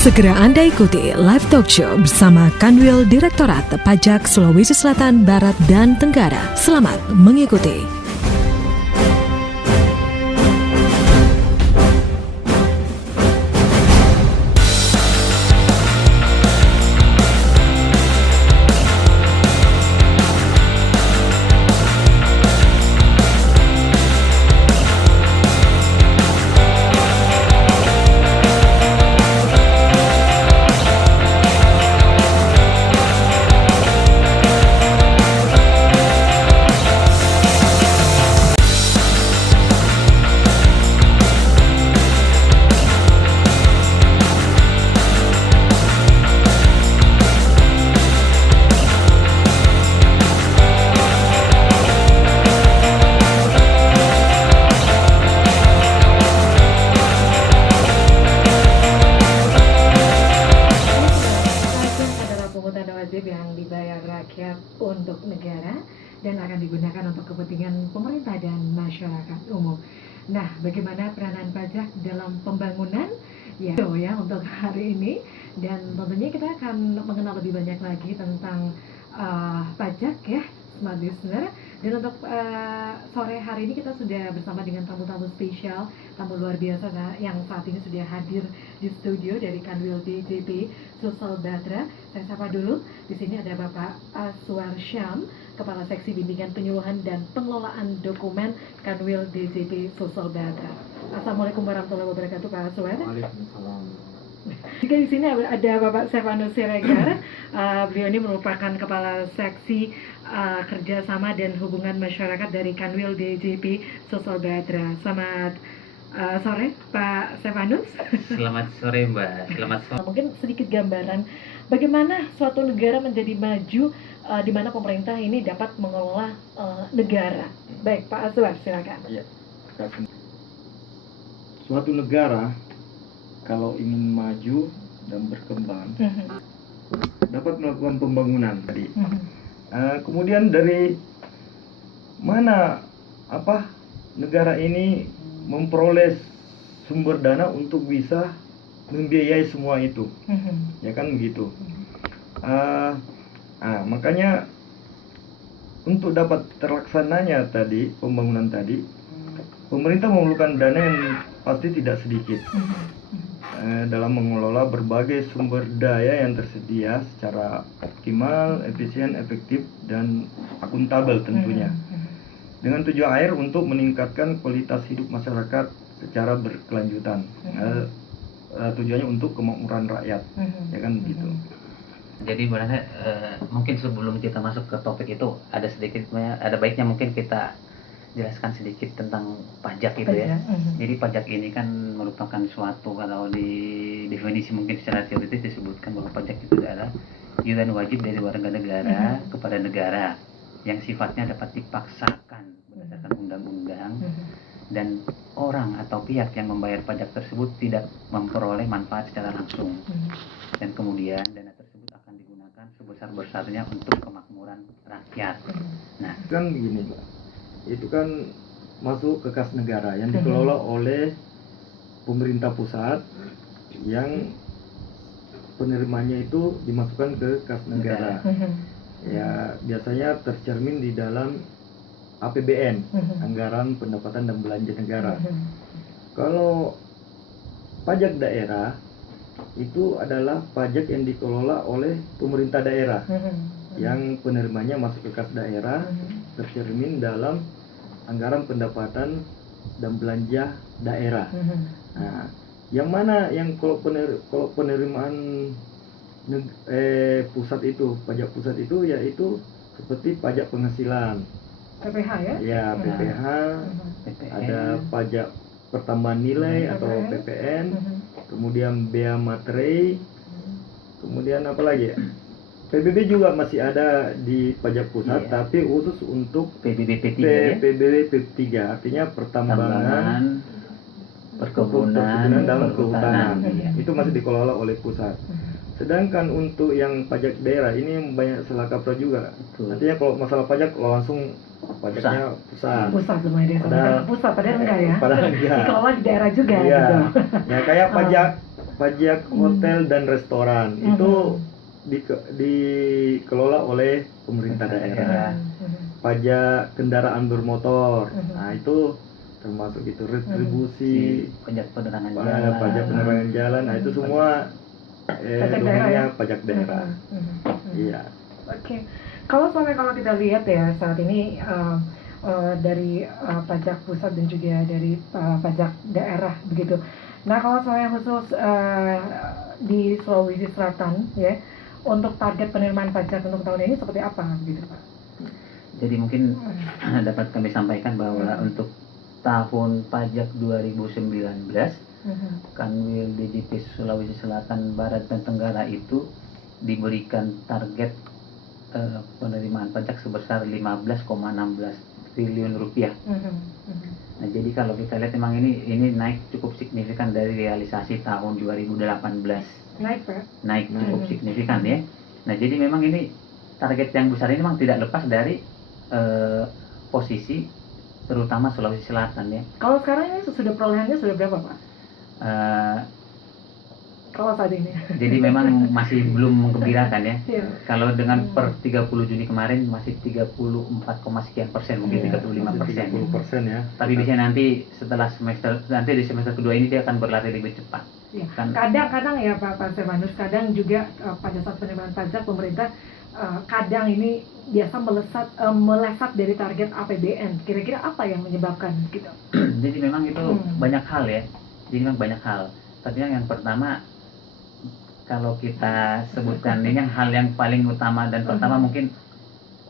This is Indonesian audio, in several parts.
Segera Anda ikuti live talk show bersama Kanwil Direktorat Pajak Sulawesi Selatan, Barat, dan Tenggara. Selamat mengikuti. Yang dibayar rakyat untuk negara dan akan digunakan untuk kepentingan pemerintah dan masyarakat umum. Nah, bagaimana peranan pajak dalam pembangunan? Ya, untuk hari ini, dan tentunya kita akan mengenal lebih banyak lagi tentang pajak ya, smart listener. Dan untuk sore hari ini kita sudah bersama dengan tamu-tamu spesial, tamu luar biasa yang saat ini sudah hadir di studio dari Kanwil DJP Sulsel Batra. Saya sapa dulu, di sini ada Bapak Aswar Syam, Kepala Seksi Bimbingan Penyuluhan dan Pengelolaan Dokumen Kanwil DJP Sulsel Batra. Assalamualaikum warahmatullahi wabarakatuh, Pak Aswar. Waalaikumsalam. Juga di sini ada Bapak Stefanus Siregar. Beliau ini merupakan Kepala Seksi Kerjasama dan Hubungan Masyarakat dari Kanwil DJP Sulsel Batra. Selamat sore, Pak Stefanus. Selamat sore, Mbak. Selamat sore. Mungkin sedikit gambaran bagaimana suatu negara menjadi maju di mana pemerintah ini dapat mengelola negara. Baik, Pak Aswar, silakan. Ya, suatu negara kalau ingin maju dan berkembang dapat melakukan pembangunan tadi. Kemudian dari mana negara ini memperoleh sumber dana untuk bisa membiayai semua itu, ya kan begitu. Makanya untuk dapat terlaksananya tadi pembangunan tadi, pemerintah memerlukan dana yang pasti tidak sedikit dalam mengelola berbagai sumber daya yang tersedia secara optimal, efisien, efektif, dan akuntabel tentunya. Dengan tujuan akhir untuk meningkatkan kualitas hidup masyarakat secara berkelanjutan. Tujuannya untuk kemakmuran rakyat, ya kan begitu. Jadi sebenarnya mungkin sebelum kita masuk ke topik itu ada baiknya mungkin kita jelaskan sedikit tentang pajak itu ya. Jadi pajak ini kan merupakan suatu, kalau di definisi mungkin secara teoritis disebutkan bahwa pajak itu adalah iuran wajib dari warga negara kepada negara yang sifatnya dapat dipaksakan berdasarkan undang-undang, dan orang atau pihak yang membayar pajak tersebut tidak memperoleh manfaat secara langsung, dan kemudian dana tersebut akan digunakan sebesar-besarnya untuk kemakmuran rakyat. Nah, Kan begini, Pak. Itu kan masuk ke kas negara yang dikelola oleh pemerintah pusat, yang penerimanya itu dimasukkan ke kas negara. Ya, biasanya tercermin di dalam APBN, Anggaran Pendapatan dan Belanja Negara. Kalau pajak daerah itu adalah pajak yang dikelola oleh pemerintah daerah, yang penerimanya masuk ke kas daerah, tercermin dalam Anggaran Pendapatan dan Belanja Daerah. Nah, yang mana yang kalau penerimaan pusat itu, pajak pusat itu yaitu seperti pajak penghasilan, PPH ya? Ya, PPH, ada pajak pertambahan nilai atau PPN, kemudian bea materai, kemudian apa lagi ya? PBB juga masih ada di pajak pusat, tapi khusus untuk PBB P3 PBB P3, artinya pertambangan, perkebunan dan kehutanan. Iya. Itu masih dikelola oleh pusat. Sedangkan untuk yang pajak daerah ini yang banyak salah kaprah juga. Artinya kalau masalah pajak langsung pajaknya pusat. Pusat semuanya dia Padahal pusat, padahal enggak ya? Padahal enggak. Dikelola di daerah juga Iya. gitu. Ya kayak pajak pajak hotel dan restoran itu dikelola oleh pemerintah daerah. Pajak kendaraan bermotor, nah itu termasuk itu retribusi, pajak penerangan jalan, pajak penerangan jalan, nah itu semua domainnya pajak daerah. Iya. Oke. Kalau kita lihat ya saat ini dari pajak pusat dan juga dari pajak daerah begitu. Nah kalau soalnya khusus di Sulawesi Selatan ya, untuk target penerimaan pajak untuk tahun ini seperti apa gitu Pak? Jadi mungkin dapat kami sampaikan bahwa untuk tahun pajak 2019 Kanwil DJP Sulawesi Selatan, Barat dan Tenggara itu diberikan target penerimaan pajak sebesar 15,16 triliun rupiah. Nah, jadi kalau kita lihat memang ini naik cukup signifikan dari realisasi tahun 2018. Naik Pak? Naik cukup signifikan ya. Nah, jadi memang ini target yang besar ini memang tidak lepas dari posisi terutama Sulawesi Selatan ya. Kalau sekarang ini sudah perolehannya sudah berapa Pak? Kalau saat ini. Jadi memang masih belum menggembirakan ya. Iya. Kalau dengan per 30 Juni kemarin masih 34, sekian persen, mungkin 35%. Ya. Tapi biasanya nanti setelah di semester kedua ini dia akan berlari lebih cepat. Ya. Kadang-kadang ya Pak Stefanus, kadang juga pada saat penerimaan pajak pemerintah kadang ini biasa melesat dari target APBN. Kira-kira apa yang menyebabkan gitu? Jadi memang itu banyak hal ya. Jadi memang banyak hal. Tapi yang pertama, kalau kita sebutkan ini hal yang paling utama dan pertama mungkin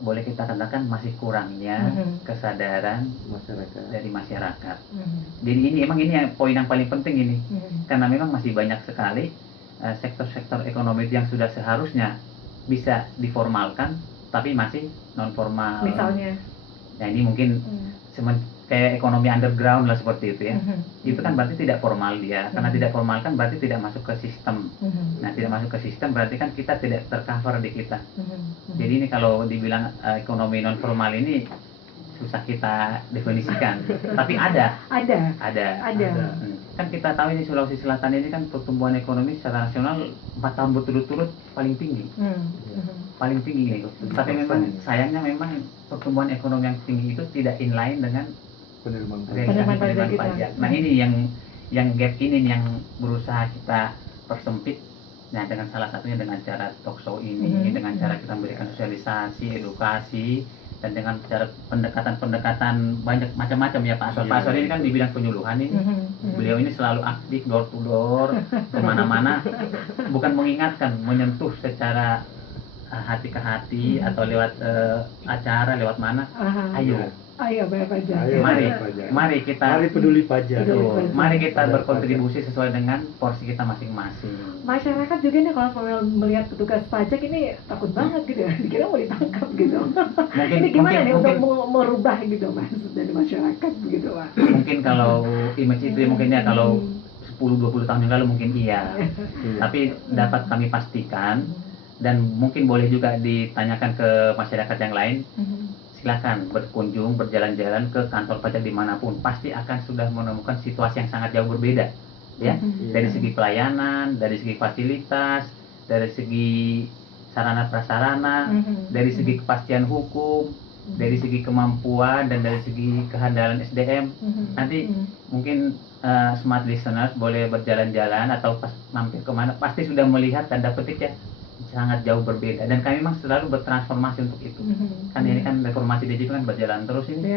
boleh kita katakan masih kurangnya kesadaran dari masyarakat. Jadi ini yang poin yang paling penting ini, karena memang masih banyak sekali sektor-sektor ekonomi yang sudah seharusnya bisa diformalkan, tapi masih non formal. Misalnya? Nah ini mungkin kayak ekonomi underground lah seperti itu ya. Itu kan berarti tidak formal dia, karena tidak formal kan berarti tidak masuk ke sistem. Nah tidak masuk ke sistem berarti kan kita tidak tercover di kita. Jadi ini kalau dibilang ekonomi non formal ini susah kita definisikan, tapi ada. Kan kita tahu ini Sulawesi Selatan ini kan pertumbuhan ekonomi secara nasional 4 tahun berturut-turut paling tinggi. Paling tinggi ini. Tapi memang sayangnya memang pertumbuhan ekonomi yang tinggi itu tidak inline dengan penerimaan pajak. Nah ini yang gap ini yang berusaha kita persempit. Nah dengan salah satunya dengan cara talk show ini, dengan cara kita memberikan sosialisasi, edukasi, dan dengan cara pendekatan banyak macam-macam ya Pak Aswar ini kan di bidang penyuluhan ini. Beliau ini selalu aktif door to door kemana-mana, bukan mengingatkan, menyentuh secara hati ke hati atau lewat acara, lewat mana. Ayo bayar pajak. Mari peduli pajak. Mari kita berkontribusi sesuai dengan porsi kita masing-masing. Masyarakat juga nih kalau melihat petugas pajak ini takut banget gitu ya, dikira mau ditangkap gitu. Ini gimana nih untuk merubah gitu Mas dari masyarakat begitu Pak? Mungkin kalau image itu mungkin ya kalau 10-20 tahun yang lalu mungkin iya. Tapi dapat kami pastikan dan mungkin boleh juga ditanyakan ke masyarakat yang lain. Silakan berkunjung, berjalan-jalan ke kantor pajak dimanapun, pasti akan sudah menemukan situasi yang sangat jauh berbeda, ya. Dari segi pelayanan, dari segi fasilitas, dari segi sarana prasarana, dari segi kepastian hukum, dari segi kemampuan dan dari segi kehandalan SDM. Nanti mungkin smart listeners boleh berjalan-jalan atau pas mampir kemana, pasti sudah melihat tanda petik ya. Sangat jauh berbeda dan kami memang selalu bertransformasi untuk itu. Kan ini kan reformasi DJP kan berjalan terus ini.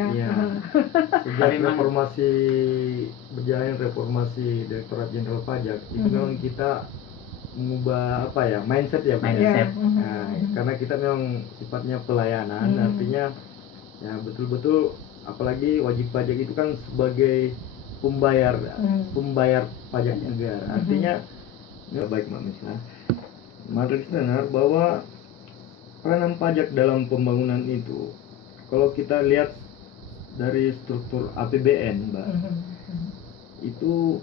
Sejak reformasi Direktorat Jenderal Pajak itu memang kita mengubah mindset ya. Nah, karena kita memang sifatnya pelayanan, artinya ya betul-betul apalagi wajib pajak itu kan sebagai pembayar pajak negara. Artinya ya baik Mbak Misna. Mari kita dengar bahwa peranan pajak dalam pembangunan itu, kalau kita lihat dari struktur APBN, Mbak, itu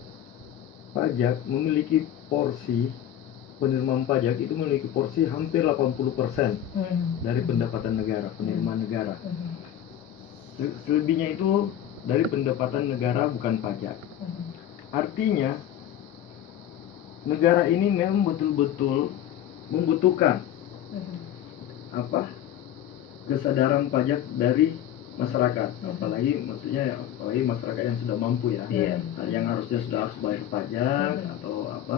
pajak memiliki porsi, penerimaan pajak itu memiliki porsi hampir 80% dari pendapatan negara, penerimaan negara. Selebihnya itu dari pendapatan negara bukan pajak. Artinya negara ini memang betul-betul membutuhkan kesadaran pajak dari masyarakat, apalagi masyarakat yang sudah mampu ya, yang harusnya sudah harus bayar pajak atau apa.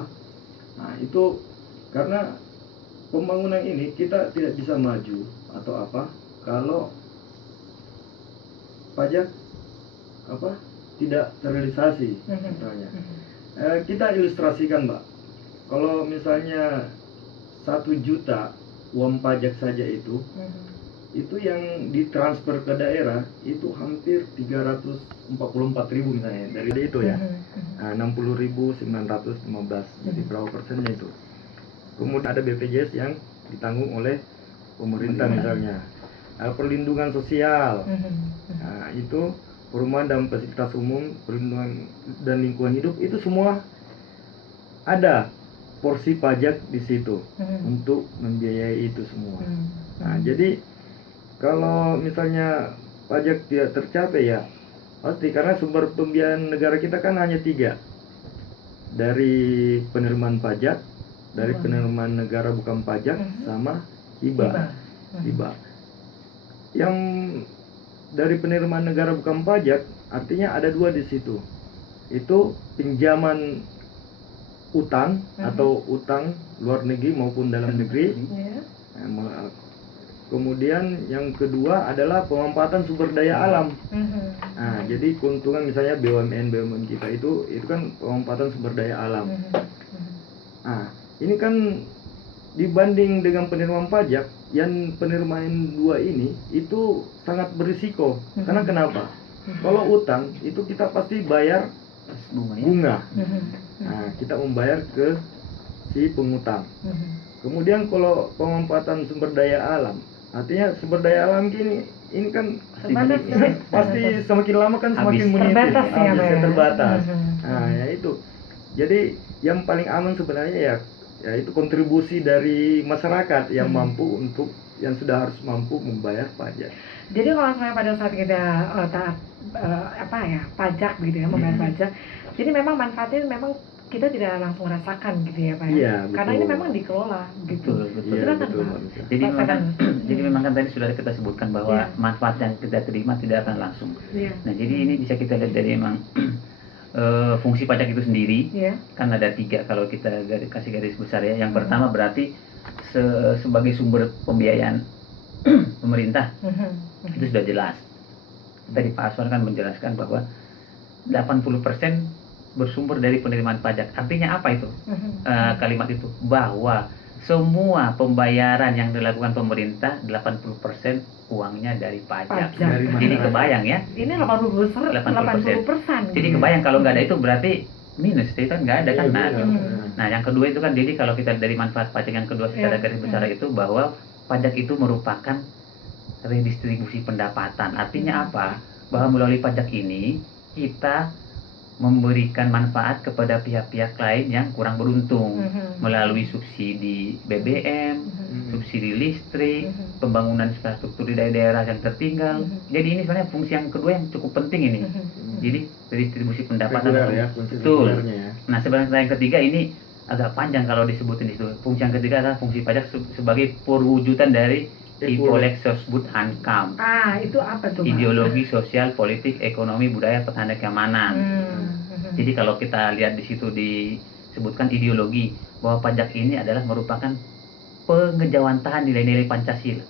Nah itu karena pembangunan ini kita tidak bisa maju atau apa kalau pajak tidak terrealisasi misalnya. Kita ilustrasikan Mbak, kalau misalnya 1 juta uang pajak saja itu yang ditransfer ke daerah itu hampir 344.000 misalnya dari itu ya. 60.915, jadi berapa persennya itu. Kemudian ada BPJS yang ditanggung oleh pemerintah misalnya. Perlindungan sosial, nah, itu perumahan dan fasilitas umum, perlindungan dan lingkungan hidup, itu semua ada porsi pajak di situ untuk membiayai itu semua. Nah, jadi kalau misalnya pajak tidak tercapai ya pasti, karena sumber pembiayaan negara kita kan hanya 3, dari penerimaan pajak, dari penerimaan negara bukan pajak, sama hibah. Yang dari penerimaan negara bukan pajak artinya ada 2 di situ, itu pinjaman utang atau utang luar negeri maupun dalam negeri. Kemudian yang kedua adalah pemanfaatan sumber daya alam. Nah, jadi keuntungan misalnya BUMN kita itu kan pemanfaatan sumber daya alam. Nah, ini kan dibanding dengan penerimaan pajak, yang penerimaan 2 ini itu sangat berisiko. Karena kenapa? Kalau utang itu kita pasti bayar bunga. Nah, kita membayar ke si pengutang. Kemudian kalau pemanfaatan sumber daya alam, artinya sumber daya alam ini kan pasti semakin lama kan semakin menipis, terbatas. Nah, ya itu. Jadi yang paling aman sebenarnya ya itu kontribusi dari masyarakat yang mampu untuk yang sudah harus mampu membayar pajak. Jadi kalau misalnya pada saat kita pajak gitu ya, membayar pajak, jadi memang manfaatnya memang kita tidak langsung rasakan gitu ya Pak ya? Iya, karena ini memang dikelola gitu. Betul. Iya, betul. Jadi memang kan tadi sudah kita sebutkan bahwa manfaat yang kita terima tidak akan langsung. Nah, jadi ini bisa kita lihat dari memang fungsi pajak itu sendiri. Kan ada 3 kalau kita kasih garis besar ya. Yang pertama berarti sebagai sumber pembiayaan pemerintah, itu sudah jelas. Tadi Pak Aswan kan menjelaskan bahwa 80% bersumber dari penerimaan pajak. Artinya apa itu? Kalimat itu bahwa semua pembayaran yang dilakukan pemerintah 80% uangnya dari pajak. Jadi kebayang ya. Ini 80%. Jadi kebayang kalau nggak ada itu berarti minus, itu kan nggak ada kan. Nah, yang kedua itu kan, jadi kalau kita dari manfaat pajak yang kedua secara garis besar itu bahwa pajak itu merupakan redistribusi pendapatan. Artinya apa? Bahwa melalui pajak ini kita memberikan manfaat kepada pihak-pihak lain yang kurang beruntung melalui subsidi BBM, subsidi listrik, pembangunan infrastruktur di daerah yang tertinggal. Jadi ini sebenarnya fungsi yang kedua yang cukup penting ini. Jadi redistribusi pendapatan. Betul. Nah, sebenarnya yang ketiga ini agak panjang kalau disebutin itu. Fungsi yang ketiga adalah fungsi pajak sebagai perwujudan dari Ipolek Sosbud Hankam. Itu apa tuh? Ideologi sosial, politik, ekonomi, budaya, pertahanan keamanan. Jadi kalau kita lihat di situ disebutkan ideologi bahwa pajak ini adalah merupakan pengejawantahan nilai-nilai Pancasila.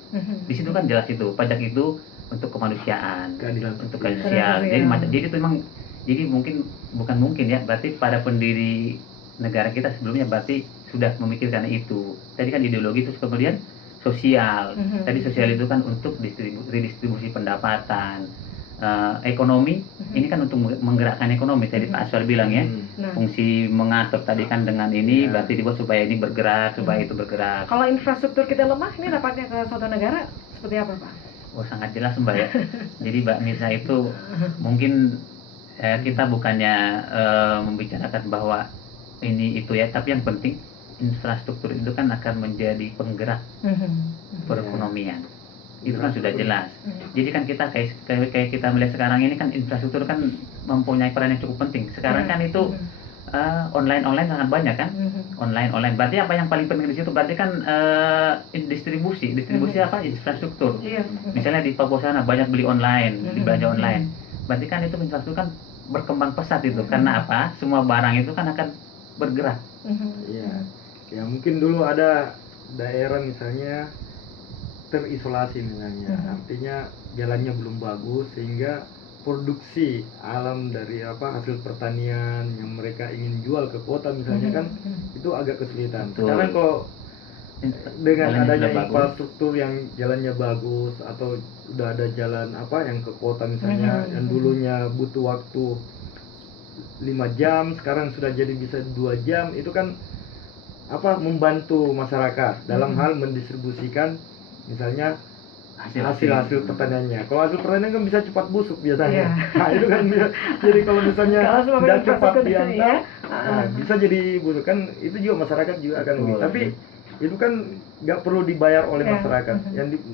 Di situ kan jelas itu pajak itu untuk kemanusiaan, untuk keadilan sosial. Jadi itu memang, jadi bukan mungkin ya, berarti para pendiri negara kita sebelumnya berarti sudah memikirkan itu. Tadi kan ideologi, terus kemudian sosial. Tadi sosial itu kan untuk redistribusi pendapatan. Ekonomi ini kan untuk menggerakkan ekonomi. Tadi Pak Aswar bilang ya, fungsi mengatur tadi kan dengan ini berarti dibuat supaya ini bergerak, supaya itu bergerak. Kalau infrastruktur kita lemah, ini dampaknya ke suatu negara seperti apa Pak? Oh, sangat jelas Mbak ya. Jadi Mbak Mirsa itu mungkin kita bukannya membicarakan bahwa ini itu ya, tapi yang penting infrastruktur itu kan akan menjadi penggerak perekonomian. Itu kan sudah jelas. Jadi kan kita kayak kita melihat sekarang ini kan infrastruktur kan mempunyai peran yang cukup penting. Sekarang kan itu online sangat banyak kan. Online berarti apa yang paling penting di situ berarti kan distribusi apa infrastruktur. Misalnya di Papua sana banyak beli online, belanja online, berarti kan itu infrastruktur kan berkembang pesat itu. Karena apa, semua barang itu kan akan bergerak. Iya, ya mungkin dulu ada daerah misalnya terisolasi misalnya, artinya jalannya belum bagus sehingga produksi alam dari hasil pertanian yang mereka ingin jual ke kota misalnya kan itu agak kesulitan. Sekarang kalau dengan adanya infrastruktur yang jalannya bagus atau udah ada jalan yang ke kota misalnya yang dulunya butuh waktu 5 jam sekarang sudah jadi bisa 2 jam, itu kan membantu masyarakat dalam hal mendistribusikan misalnya hasil pertaniannya. Kalau hasil pertanian kan bisa cepat busuk biasanya. Nah, itu kan bisa. Jadi kalau misalnya tidak cepat diantar, bisa jadi busuk kan. Itu juga masyarakat juga akan rugi. Tapi itu kan nggak perlu dibayar oleh masyarakat.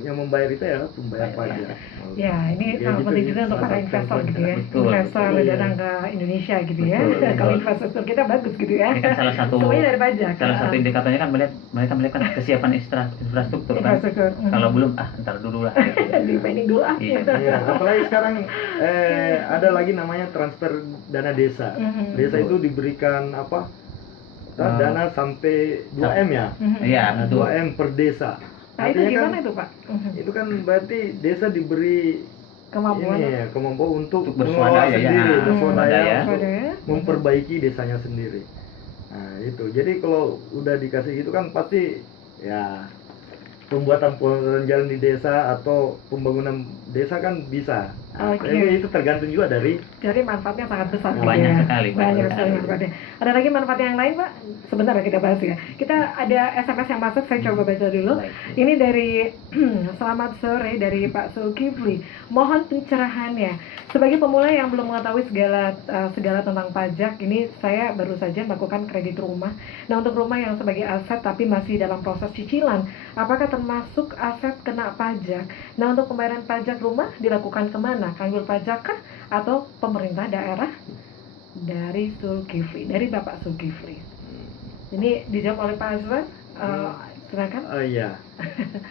Yang membayar itu ya pembayar pajak. Ya, ini sangat penting juga untuk para investor gitu ya. Investor datang ke Indonesia gitu ya. Kalau infrastruktur kita bagus gitu ya. Ini kan salah satu semuanya dari pajak. Salah satu indikatornya kan mereka melihat kan kesiapan infrastruktur kan. Kalau belum ntar dulu lah. Di pending dulu Iya, apalagi sekarang ada lagi namanya transfer dana desa. Desa itu diberikan dana sampai 2M ya. Iya, betul. 2M per desa. Nah, itu gimana itu Pak? Itu kan berarti desa diberi kemampuan untuk berswadaya sendiri, bersuadaya, memperbaiki desanya sendiri. Nah, itu. Jadi kalau udah dikasih gitu kan pasti ya pembuatan jalan di desa atau pembangunan desa kan bisa. Tapi itu tergantung juga dari manfaatnya sangat besar. Banyak sekali. Banyak sekali manfaatnya. Ada lagi manfaat yang lain Pak? Sebentar kita bahas ya. Kita ada SMS yang masuk, saya coba baca dulu. Ini dari selamat sore dari Pak Zulkifli. Mohon pencerahannya. Sebagai pemula yang belum mengetahui segala tentang pajak, ini saya baru saja melakukan kredit rumah. Nah, untuk rumah yang sebagai aset tapi masih dalam proses cicilan, apakah termasuk aset kena pajak? Nah, untuk pembayaran pajak rumah dilakukan kemana? Kanwil pajak kah atau pemerintah daerah? Dari Bapak Zulkifli. Ini dijawab oleh Pak Azwar. Silakan. Iya.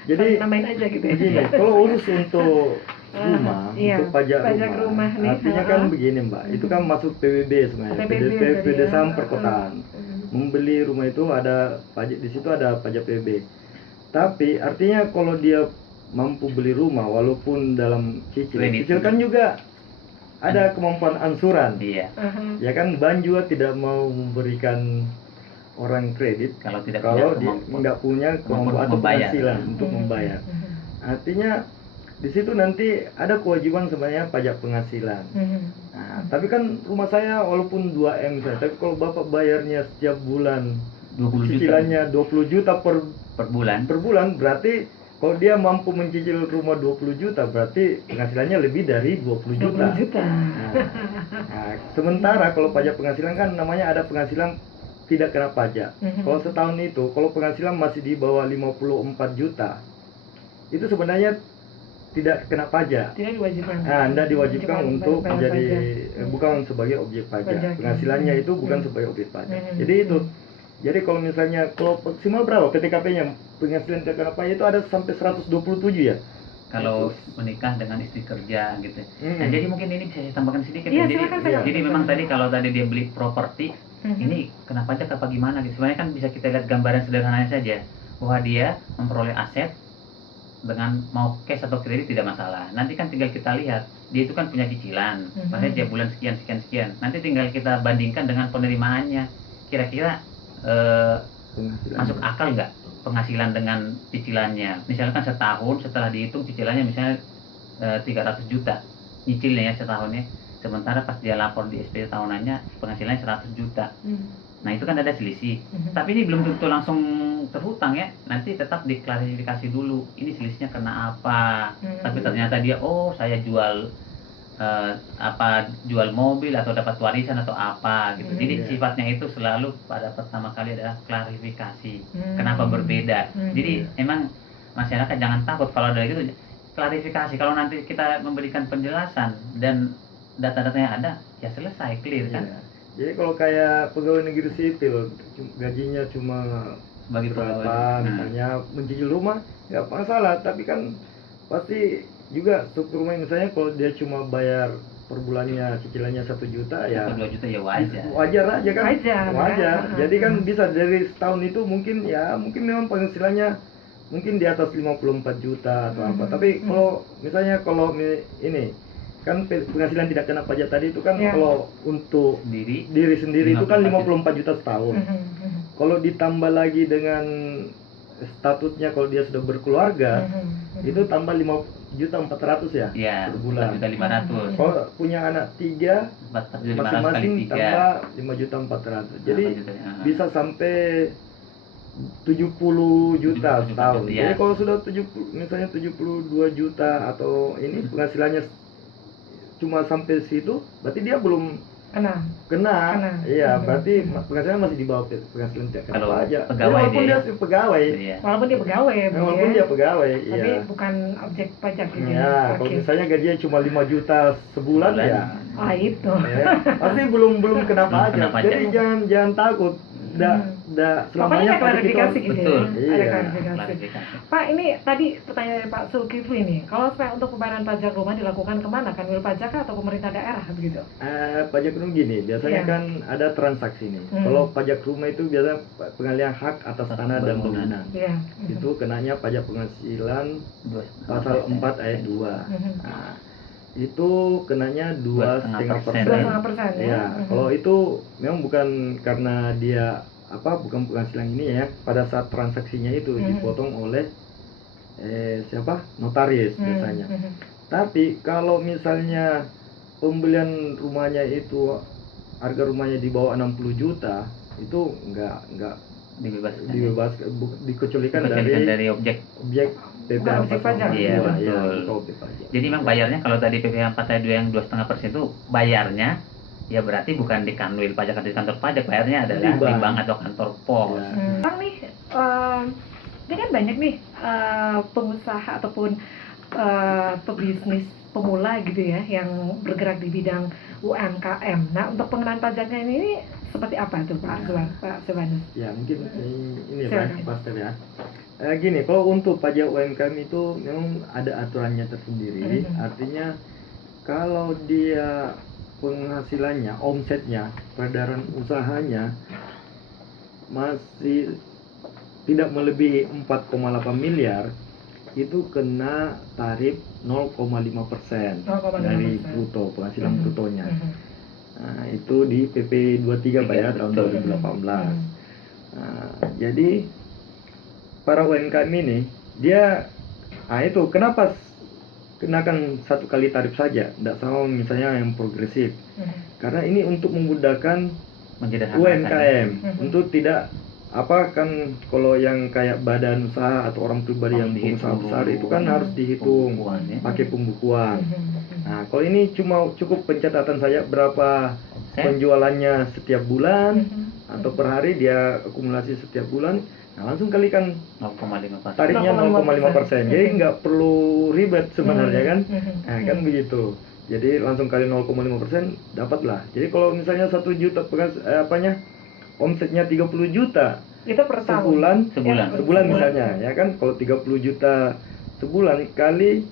Jadi namain aja gitu ya. Begini, kalau urus untuk rumah, untuk pajak rumah nih, artinya kan begini Mbak, itu kan masuk PBB sebenarnya, Pedesaan Perkotaan. Membeli rumah itu ada pajak, di situ ada pajak PBB. Tapi artinya kalau dia mampu beli rumah walaupun dalam cicil kan juga ada kemampuan angsuran. Iya. Ya kan, bank juga tidak mau memberikan orang kredit kalau dia nggak punya kemampuan atau penghasilan untuk membayar. Artinya di situ nanti ada kewajiban sebenarnya pajak penghasilan. Nah, tapi kan rumah saya walaupun 2M saja, tapi kalau Bapak bayarnya setiap bulan 20 cicilannya 20 juta per bulan berarti kalau dia mampu mencicil rumah 20 juta berarti penghasilannya lebih dari 20 juta. Nah, sementara kalau pajak penghasilan kan namanya ada penghasilan tidak kena pajak. Kalau setahun itu, kalau penghasilan masih di bawah 54 juta, itu sebenarnya tidak kena pajak. Tidak diwajibkan. Nah, tidak diwajibkan untuk menjadi bukan sebagai objek pajak. Penghasilannya itu bukan sebagai objek pajak. Jadi itu. Jadi kalau misalnya kalau maksimal berapa PTKP-nya penghasilan terkena pajak itu ada sampai 127 ya. Kalau menikah dengan istri kerja gitu. Nah, jadi mungkin ini bisa saya tambahkan sedikit. Iya, Jadi memang kalau tadi dia beli properti, ini kena pajak apa gimana gitu. Sebenarnya kan bisa kita lihat gambaran sederhananya saja bahwa dia memperoleh aset dengan mau cash atau kredit tidak masalah. Nanti kan tinggal kita lihat dia itu kan punya cicilan, maksudnya tiap bulan sekian. Nanti tinggal kita bandingkan dengan penerimaannya. Kira-kira masuk akal nggak penghasilan dengan cicilannya? Misalkan setahun setelah dihitung cicilannya misalnya 300 juta nyicilnya ya setahunnya, sementara pas dia lapor di SPT tahunannya penghasilannya 100 juta. Nah, itu kan ada selisih. Tapi ini belum tentu langsung terhutang ya, nanti tetap diklarifikasi dulu ini selisihnya kena apa. Tapi ternyata dia saya jual jual mobil atau dapat warisan atau apa gitu. Jadi sifatnya itu selalu pada pertama kali adalah klarifikasi. Kenapa berbeda? Jadi emang masyarakat jangan takut kalau ada gitu, klarifikasi. Kalau nanti kita memberikan penjelasan dan data-datanya ada, ya selesai, clear kan. Jadi kalau kayak pegawai negeri sipil gajinya cuma Sebagai berapa pegawai. misalnya mencicil rumah nggak masalah, tapi kan pasti juga struktur rumah misalnya kalau dia cuma bayar per bulannya cicilannya 1 juta ya 2 juta ya wajar. wajar aja kan, Wajar. Jadi kan bisa dari setahun itu mungkin memang penghasilannya mungkin di atas 54 juta atau apa. Tapi kalau ini kan penghasilan tidak kena pajak tadi itu kan kalau untuk diri sendiri itu kan 54 juta setahun. Kalau ditambah lagi dengan statusnya kalau dia sudah berkeluarga itu tambah 5.400.000 ya per bulan. 4.500.000. Kalau punya anak 3 masing-masing tambah 5.400.000. Jadi bisa sampai 70 juta setahun. Jadi kalau sudah 72 juta atau ini penghasilannya cuma sampai situ, berarti dia belum kena. Iya, berarti penghasilan masih di bawah penghasilan tidak kena pajak. Walaupun dia pegawai. Walaupun dia pegawai, walaupun dia pegawai, tapi bukan objek pajak gitu. Ya, kalau misalnya gajinya cuma 5 juta sebulan ya. Itu. Pasti belum kena pajak. Jadi jangan takut. Selamanya klarifikasi gitu. Betul. Ada klarifikasi. Pak, ini tadi pertanyaan dari Pak Zulkifli nih. Kalau supaya untuk pembayaran pajak rumah dilakukan kemana? Kanwil pajak atau pemerintah daerah begitu? Pajak rumah gini, biasanya kan ada transaksi nih. Kalau pajak rumah itu biasanya pengalihan hak atas tanah dan bangunan. Itu kenanya pajak penghasilan pasal 4 ayat 2. Nah, itu kenanya 2,5%. Ya, kalau itu memang bukan karena dia bukan penghasilan ini ya, pada saat transaksinya itu dipotong oleh notaris biasanya. Tapi kalau misalnya pembelian rumahnya itu harga rumahnya di bawah 60 juta itu enggak dibebaskan, dikecualikan dari objek PPh pajak. Iya, betul. Jadi memang bayarnya kalau tadi PPh 4 ayat 2 yang 2,5% itu bayarnya ya berarti bukan di kanwil pajak atau di kantor pajak, bayarnya adalah di bank atau kantor pos. Bang nih, ini kan banyak nih pengusaha ataupun pebisnis pemula gitu ya yang bergerak di bidang UMKM. Nah, untuk pengenaan pajaknya ini seperti apa tuh Pak Silvanus? Ya mungkin ini Pak ya. Gini, kalau untuk pajak UMKM itu memang ada aturannya tersendiri. Artinya kalau dia penghasilannya, omsetnya, peredaran usahanya masih tidak melebihi 4,8 miliar, itu kena tarif 0,5% dari bruto, penghasilan brutonya. Nah, itu di PP 23 Pak ya, tahun 2018. Nah, jadi para UMKM ini dia itu kenapa kenakan satu kali tarif saja, tidak sama misalnya yang progresif. Karena ini untuk memudahkan UMKM untuk tidak kan kalau yang kayak badan usaha atau orang pribadi yang pengusaha besar itu kan harus dihitung pakai pembukuan. Nah, kalau ini cukup pencatatan saja berapa penjualannya setiap bulan atau per hari dia akumulasi setiap bulan. Nah, langsung kalikan 0,5%. tarifnya 0,5%. Jadi nggak perlu ribet sebenarnya kan. Nah, kan begitu. Jadi langsung kali 0,5% dapatlah. Jadi kalau misalnya 1 juta omsetnya 30 juta itu per tahun. Sebulan misalnya ya kan, kalau 30 juta sebulan kali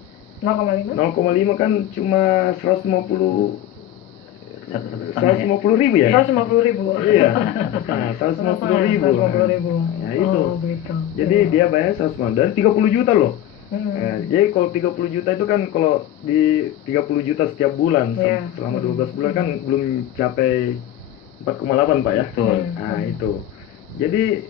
0,5 kan cuma 150 ribu ya? 150 ribu. Iya. Nah, 150 ribu. Ya itu. Jadi dia bayar 150 dan 30 juta loh. Jadi kalau 30 juta itu kan kalau di 30 juta setiap bulan selama 12 bulan kan belum capai 4,8 Pak ya. Betul. Nah itu. Jadi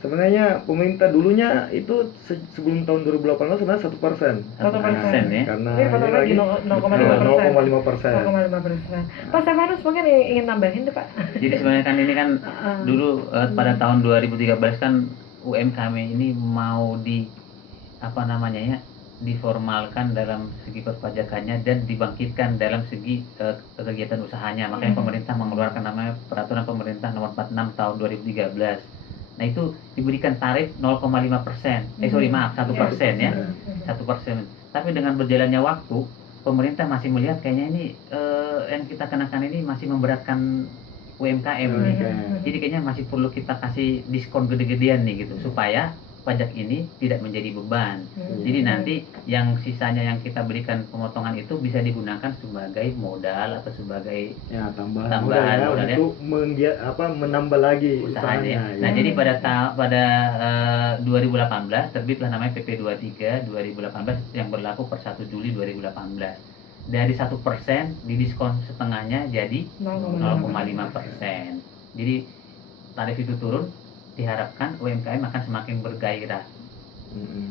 sebenarnya pemerintah dulunya itu sebelum tahun 2018 sebenarnya 1%. 1% ya. Karena lagi 0,5%. Pak Silvanus mungkin ingin nambahin tuh Pak. Jadi sebenarnya kan ini kan dulu pada tahun 2013 kan UMKM ini mau diformalkan dalam segi perpajakannya dan dibangkitkan dalam segi kegiatan usahanya. Makanya pemerintah mengeluarkan namanya Peraturan Pemerintah Nomor 46 Tahun 2013. Nah, itu diberikan tarif 0,5%. 1% ya. 1%. Tapi dengan berjalannya waktu, pemerintah masih melihat kayaknya ini yang kita kenakan ini masih memberatkan UMKM nih. Jadi kayaknya masih perlu kita kasih diskon gede-gedean nih gitu supaya pajak ini tidak menjadi beban. Jadi nanti yang sisanya yang kita berikan pemotongan itu bisa digunakan sebagai modal atau sebagai tambahan modal ya, untuk menambah lagi usahanya. usahanya. Nah, jadi pada 2018 terbitlah namanya PP 23 2018 yang berlaku per 1 Juli 2018. Dari 1% didiskon setengahnya jadi 0,5%. Jadi tarif itu turun, diharapkan UMKM akan semakin bergairah.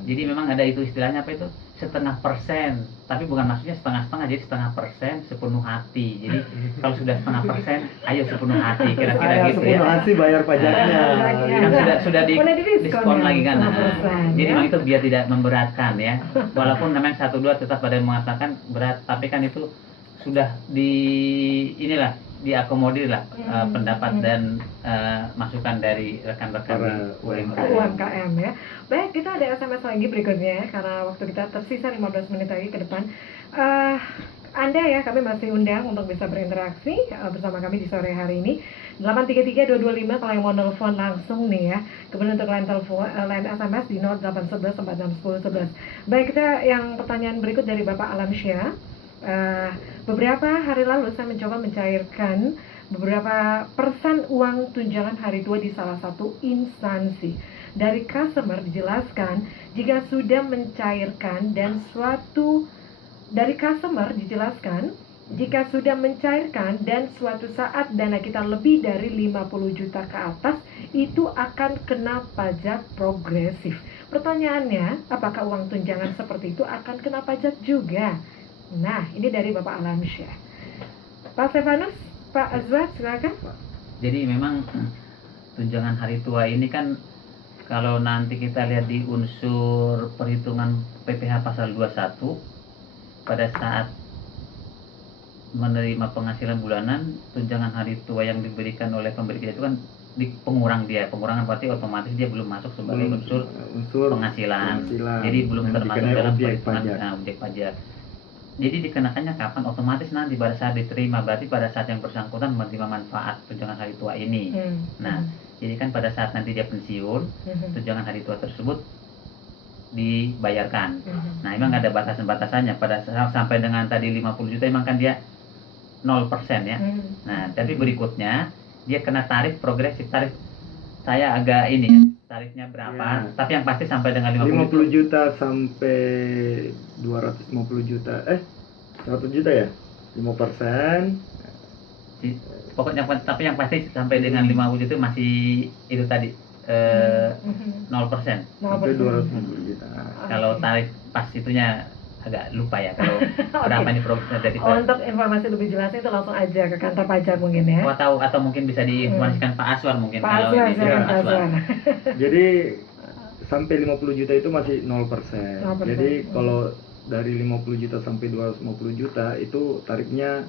Jadi memang ada itu istilahnya apa itu, 0,5%, tapi bukan maksudnya setengah-setengah, jadi 0,5% sepenuh hati. Jadi kalau sudah 0,5%, ayo sepenuh hati, kira-kira gitu ya. Sepenuh hati bayar pajaknya. Kan sudah di diskon lagi kan. Jadi ya. memang itu biar tidak memberatkan ya. Walaupun memang 1-2 tetap ada yang mengatakan berat, tapi kan itu sudah diakomodir lah pendapat dan masukan dari rekan-rekan UMKM ya. Baik, kita ada SMS lagi berikutnya ya, karena waktu kita tersisa 15 menit lagi ke depan. Anda ya, kami masih undang untuk bisa berinteraksi bersama kami di sore hari ini. 833-225 kalau yang mau nelfon langsung nih ya. Kemudian untuk line SMS di 0811 461011. Baik, kita yang pertanyaan berikut dari Bapak Alamsyah. Beberapa hari lalu saya mencoba mencairkan beberapa persen uang tunjangan hari tua di salah satu instansi. Dari customer dijelaskan jika sudah mencairkan dan suatu saat dana kita lebih dari 50 juta ke atas itu akan kena pajak progresif. Pertanyaannya, apakah uang tunjangan seperti itu akan kena pajak juga? Nah, ini dari Bapak Alamsyah. Pak Stefanus, Pak Azwar, silakan. Jadi memang tunjangan hari tua ini kan kalau nanti kita lihat di unsur perhitungan PPh pasal 21, pada saat menerima penghasilan bulanan, tunjangan hari tua yang diberikan oleh pemberi kita itu kan pengurangan berarti otomatis dia belum masuk sebagai unsur penghasilan. Jadi belum termasuk dalam perhitungan objek pajak. Jadi dikenakannya kapan? Otomatis nanti pada saat diterima, berarti pada saat yang bersangkutan menerima manfaat tunjangan hari tua ini. Nah, jadi kan pada saat nanti dia pensiun, tunjangan hari tua tersebut dibayarkan. Nah, memang ada batasan-batasannya. Pada sampai dengan tadi 50 juta memang kan dia 0% ya. Nah, tapi berikutnya dia kena tarif progresif. Tarif saya agak ini ya, tarifnya berapa? Ya. Tapi yang pasti sampai dengan 50 juta sampai 250 juta 100 juta ya, 5%. Pokoknya tapi yang pasti sampai dengan 50 juta masih itu tadi 0%. Sampai 250 juta. Kalau tarif pas itunya agak lupa ya kalau berapa ini progresnya dari untuk informasi lebih jelasnya itu langsung aja ke kantor pajak mungkin ya. Atau mungkin bisa diinformasikan Pak Aswar mungkin. Pak Aswar, Jadi sampai 50 juta itu masih 0%. Jadi kalau dari 50 juta sampai 250 juta itu tarifnya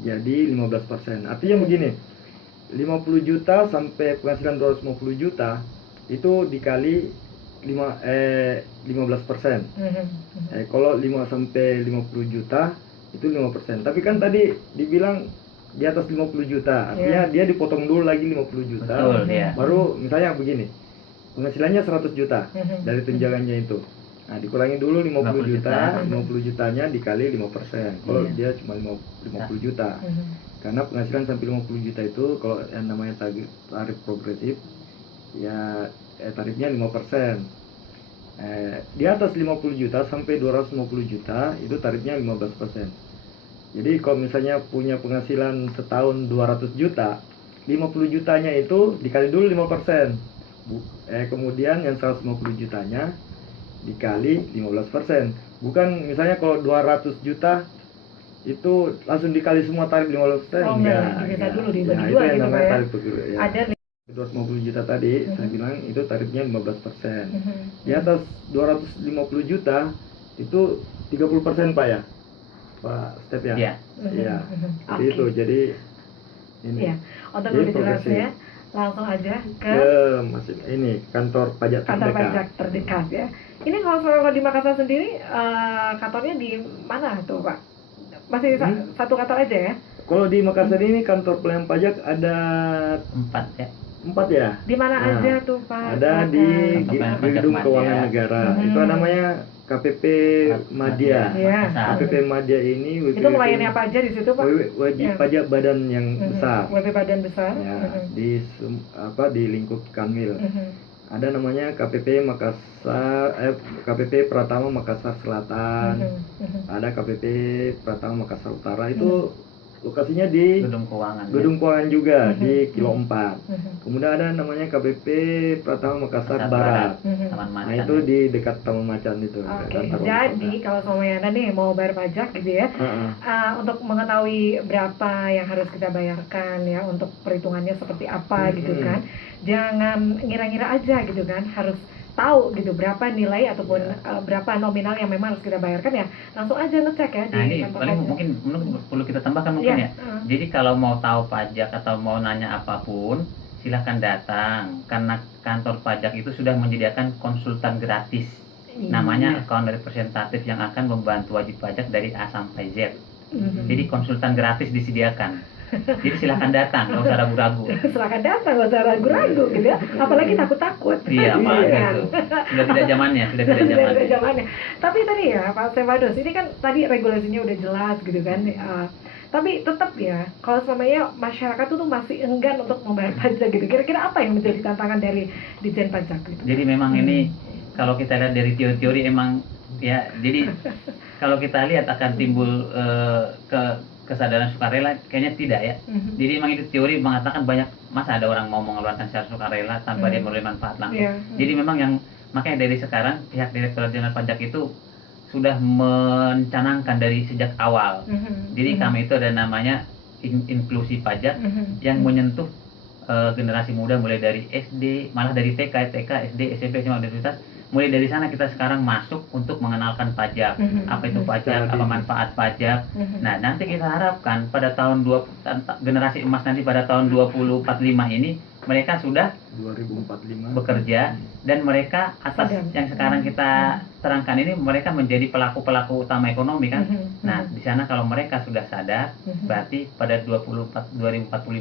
jadi 15%. Artinya begini, 50 juta sampai penghasilan 250 juta itu dikali 15%. Kalau 5 sampai 50 juta itu 5%. Tapi kan tadi dibilang di atas 50 juta, artinya dia dipotong dulu lagi 50 juta. Betul, ya. Baru misalnya begini, penghasilannya 100 juta dari tunjangannya itu. Nah, dikurangi dulu 50 juta, 50 jutanya dikali 5%. Kalau dia cuma 50 juta. Karena penghasilan sampai 50 juta itu kalau yang namanya tarif progresif ya tarifnya 5%. Di atas 50 juta sampai 250 juta itu tarifnya 15%. Jadi kalau misalnya punya penghasilan setahun 200 juta, 50 jutanya itu dikali dulu 5%. Kemudian yang 150 jutanya dikali 15%. Bukan misalnya kalau 200 juta itu langsung dikali semua tarif 15%. Oh enggak, kita dulu dibagi dua gitu Pak ya. Ada 250 juta tadi saya bilang itu tarifnya 15%. Di atas 250 juta itu 30% Pak ya, Pak Step ya. Iya. Iya. Jadi itu jadi ini. Iya. Untuk lebih jelasnya langsung aja ke ini kantor pajak terdekat ya. Ini kalau di Makassar sendiri kantornya di mana tuh Pak? Masih satu kantor aja ya? Kalau di Makassar ini kantor pelayanan pajak ada 4 ya. 4 ya. Di mana Nah, aja tuh Pak? ada di Kantor pelayanan pajak Gedung Madya. Keuangan Negara. Itu namanya KPP Madya. Iya. KPP Madya ini Itu melayani apa aja di situ Pak? wajib Ya. pajak badan yang besar. Wajib badan besar. Ya, di lingkup Kanwil. Ada namanya KPP Makassar, KPP Pratama Makassar Selatan. Ada KPP Pratama Makassar Utara. Itu lokasinya di Gedung keuangan. Gedung Keuangan juga di Kilo 4. Kemudian ada namanya KPP Pratama Makassar Barat. Taman Nah, Macan. itu di dekat Taman Macan itu. Oke, dekat Taman jadi Kota. kalau Somayana nih mau bayar pajak gitu ya, untuk mengetahui berapa yang harus kita bayarkan ya, untuk perhitungannya seperti apa gitu kan, jangan ngira-ngira aja gitu kan, harus tahu gitu berapa nilai ataupun berapa nominal yang memang harus kita bayarkan ya, langsung aja ngecek ya di Nah ini kantor paling pajak. mungkin perlu kita tambahkan mungkin Iya, ya. Jadi kalau mau tahu pajak atau mau nanya apapun, silahkan datang karena kantor pajak itu sudah menyediakan konsultan gratis. Iya. Namanya account representatif yang akan membantu wajib pajak dari A sampai Z. Jadi konsultan gratis disediakan. Jadi silahkan datang, nggak usah ragu-ragu. Silakan datang, gak usah ragu-ragu gitu ya, apalagi takut-takut. Iya, apalagi Kan? itu. Sudah tidak zamannya, sudah tidak Sudah zamannya. ada zamannya. Tapi tadi ya Pak Stefanus, ini kan tadi regulasinya udah jelas gitu kan. Tapi tetap ya, kalau selamanya masyarakat tuh masih enggan untuk membayar pajak gitu. Kira-kira apa yang menjadi tantangan dari Ditjen Pajak gitu? Jadi memang ini kalau kita lihat dari teori-teori emang ya, jadi kalau kita lihat akan timbul kesadaran sukarela, kayaknya tidak ya. Jadi memang itu teori mengatakan banyak, masa ada orang mau mengeluarkan secara sukarela tanpa dia menerima manfaat langsung. Iya. Jadi memang yang makanya dari sekarang pihak Direktorat Jenderal Pajak itu sudah mencanangkan dari sejak awal. Jadi kami itu ada namanya inklusi pajak yang menyentuh generasi muda mulai dari SD, malah dari TK, SD, SMP, SMA, universitas. Mulai dari sana kita sekarang masuk untuk mengenalkan pajak, apa itu pajak, apa manfaat pajak. Nah, nanti kita harapkan pada tahun generasi emas nanti pada tahun 2045 ini mereka sudah 2045 bekerja dan mereka atas Sadar. yang sekarang kita terangkan ini mereka menjadi pelaku-pelaku utama ekonomi kan. Nah, di sana kalau mereka sudah sadar, berarti pada 2045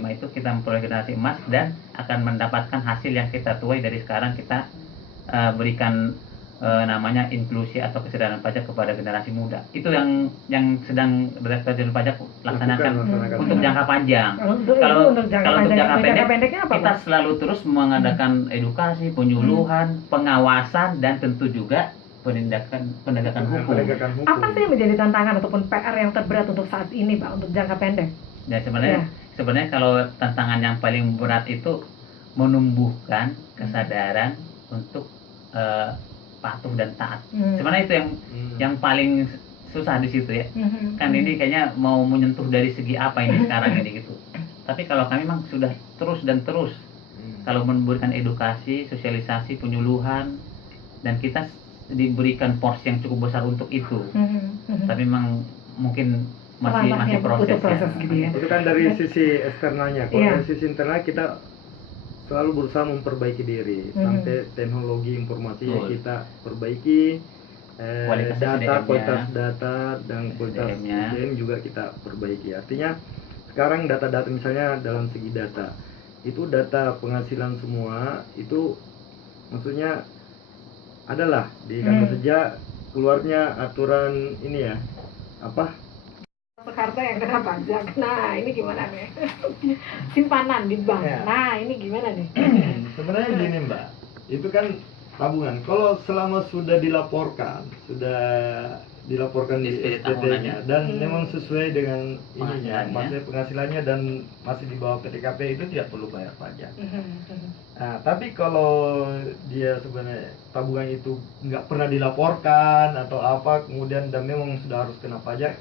itu kita memperoleh generasi emas dan akan mendapatkan hasil yang kita tuai dari sekarang kita berikan namanya inklusi atau kesadaran pajak kepada generasi muda. Itu yang sedang Direktorat Jenderal Pajak laksanakan untuk jangka panjang. Kalau untuk jangka pendeknya apa, kita selalu terus mengadakan edukasi, penyuluhan, pengawasan dan tentu juga penegakan hukum. Apa sih yang menjadi tantangan ataupun PR yang terberat untuk saat ini Pak untuk jangka pendek? Ya sebenarnya kalau tantangan yang paling berat itu menumbuhkan kesadaran untuk patuh dan taat. Sebenarnya itu yang paling susah di situ ya. Kan ini kayaknya mau menyentuh dari segi apa ini sekarang ini gitu. Tapi kalau kami memang sudah terus kalau memberikan edukasi, sosialisasi, penyuluhan dan kita diberikan porsi yang cukup besar untuk itu. Tapi memang mungkin masih proses gitu ya. Itu kan dari sisi eksternalnya. Kalau dari sisi internal kita selalu berusaha memperbaiki diri sampai teknologi informasinya kita perbaiki, kualitas data dan kualitas SDM juga kita perbaiki. Artinya sekarang data-data misalnya dalam segi data itu data penghasilan semua itu maksudnya adalah di kantor sejak keluarnya aturan ini ya Jakarta yang kena pajak. Nah, ini gimana nih? Simpanan di bank. Ya. Nah, ini gimana nih? Sebenarnya gini Mbak, itu kan tabungan. Kalau selama sudah dilaporkan di SPT-nya dan memang sesuai dengan ininya, maksudnya penghasilannya dan masih di bawah PTKP itu tidak perlu bayar pajak. Nah, tapi kalau dia sebenarnya tabungan itu nggak pernah dilaporkan atau apa, kemudian dan memang sudah harus kena pajak.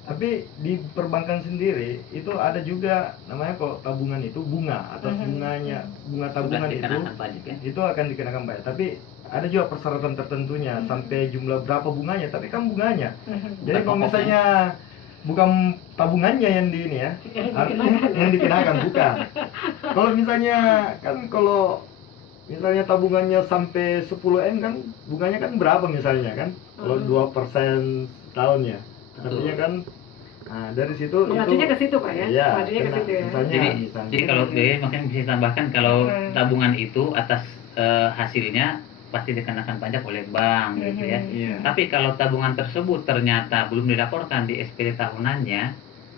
Tapi di perbankan sendiri itu ada juga namanya kalau tabungan itu bunga atas bunga tabungan itu akan dikenakan pajak. Tapi ada juga persyaratan tertentunya sampai jumlah berapa bunganya. Tapi kan bunganya. Jadi kalau misalnya bukan tabungannya yang di ini ya, yang dikenakan bukan. Kalau misalnya misalnya tabungannya sampai 10M kan bunganya kan berapa misalnya kan? Kalau 2% tahunnya. Artinya kan Nah, dari situ Mengacunya ke situ Pak ya? Iya, Mengacunya ke kena. situ ya? Misalnya. Jadi kalau mungkin bisa tambahkan kalau tabungan itu atas hasilnya pasti dikenakan pajak oleh bank gitu ya. Iya. Tapi kalau tabungan tersebut ternyata belum dilaporkan di SPT tahunannya,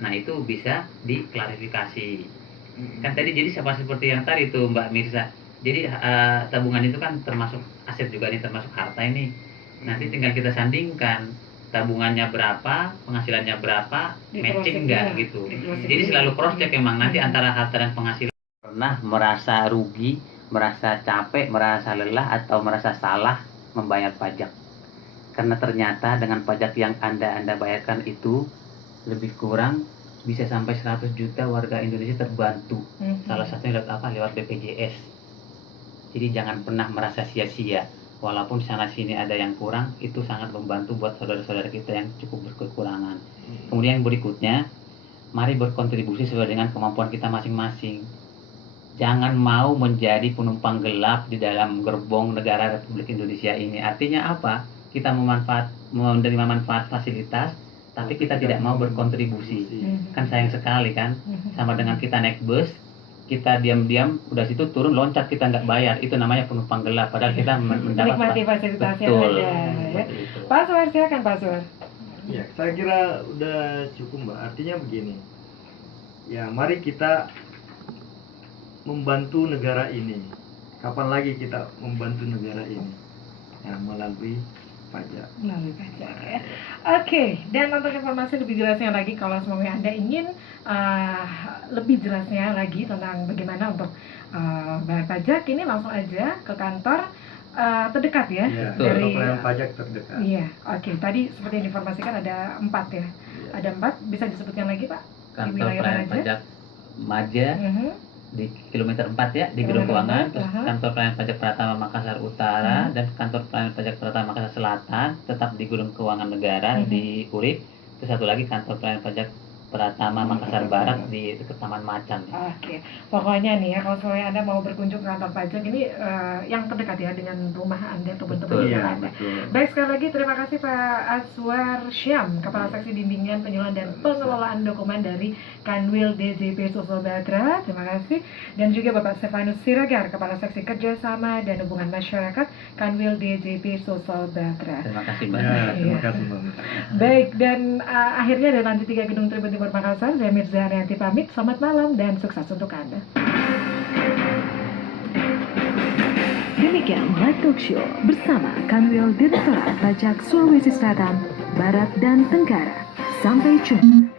nah itu bisa diklarifikasi. Kan tadi jadi seperti yang tadi tuh Mbak Mirza. Jadi tabungan itu kan termasuk aset juga nih, termasuk harta ini. Nanti tinggal kita sandingkan tabungannya berapa, penghasilannya berapa, matching enggak gitu. Jadi selalu cross check emang nanti antara harta dan penghasilan. Pernah merasa rugi, merasa capek, merasa lelah atau merasa salah membayar pajak. Karena ternyata dengan pajak yang Anda bayarkan itu lebih kurang bisa sampai 100 juta warga Indonesia terbantu. Salah satunya lewat apa? Lewat BPJS. Jadi jangan pernah merasa sia-sia. Walaupun sana sini ada yang kurang, itu sangat membantu buat saudara-saudara kita yang cukup berkekurangan. Kemudian yang berikutnya, mari berkontribusi sesuai dengan kemampuan kita masing-masing. Jangan mau menjadi penumpang gelap di dalam gerbong negara Republik Indonesia ini. Artinya apa? Kita menerima manfaat fasilitas, tapi kita tidak mau berkontribusi. Kan sayang sekali kan? Sama dengan kita naik bus, kita diam-diam udah situ turun loncat kita nggak bayar, itu namanya penumpang gelap, padahal kita mendapat menikmati fasilitas yang betul, ada ya. Pak Suar, silakan Pak Suar. Ya, saya kira udah cukup Mbak. Artinya begini, ya mari kita membantu negara ini. Kapan lagi kita membantu negara ini? Ya, melalui pajak. Melalui pajak ya. Oke, dan untuk informasi lebih jelasnya lagi, kalau semuanya Anda ingin lebih jelasnya lagi tentang bagaimana untuk bayar pajak, ini langsung aja ke kantor terdekat ya, Ya, dari pelayanan pajak terdekat. Iya, oke. Tadi seperti yang diinformasikan ada 4 ya. Ada 4, bisa disebutkan lagi Pak? Kantor pelayanan pajak Maja di kilometer 4 ya, di Gedung Keuangan, terus kantor pelayanan pajak Pratama Makassar Utara dan kantor pelayanan pajak Pratama Makassar Selatan tetap di Gedung Keuangan Negara di Urip. Terus satu lagi kantor pelayanan pajak Pratama Makassar Barat di dekat Taman Macan. Oke, pokoknya nih ya, kalau soalnya Anda mau berkunjung ke kantor pajak ini yang terdekat ya dengan rumah Anda atau teman-teman Iya, Anda. betul. Baik, sekali lagi terima kasih Pak Aswar Syam, Kepala Seksi Bimbingan Penyuluhan dan Pengelolaan Dokumen dari Kanwil DJP Sulsel Batra. Terima kasih. Dan juga Bapak Stefanus Siregar, Kepala Seksi Kerjasama dan Hubungan Masyarakat Kanwil DJP Sulsel Batra. Terima kasih Mbak. Ya, terima kasih Mbak. Baik, dan akhirnya dari lantai 3 Gedung Tribun Timur Makassar, saya Mirza Arianti pamit. Selamat malam dan sukses untuk Anda. Demikian Live Talk Show bersama Kanwil Direktorat Pajak Sulawesi Selatan, Barat, dan Tenggara. Sampai jumpa.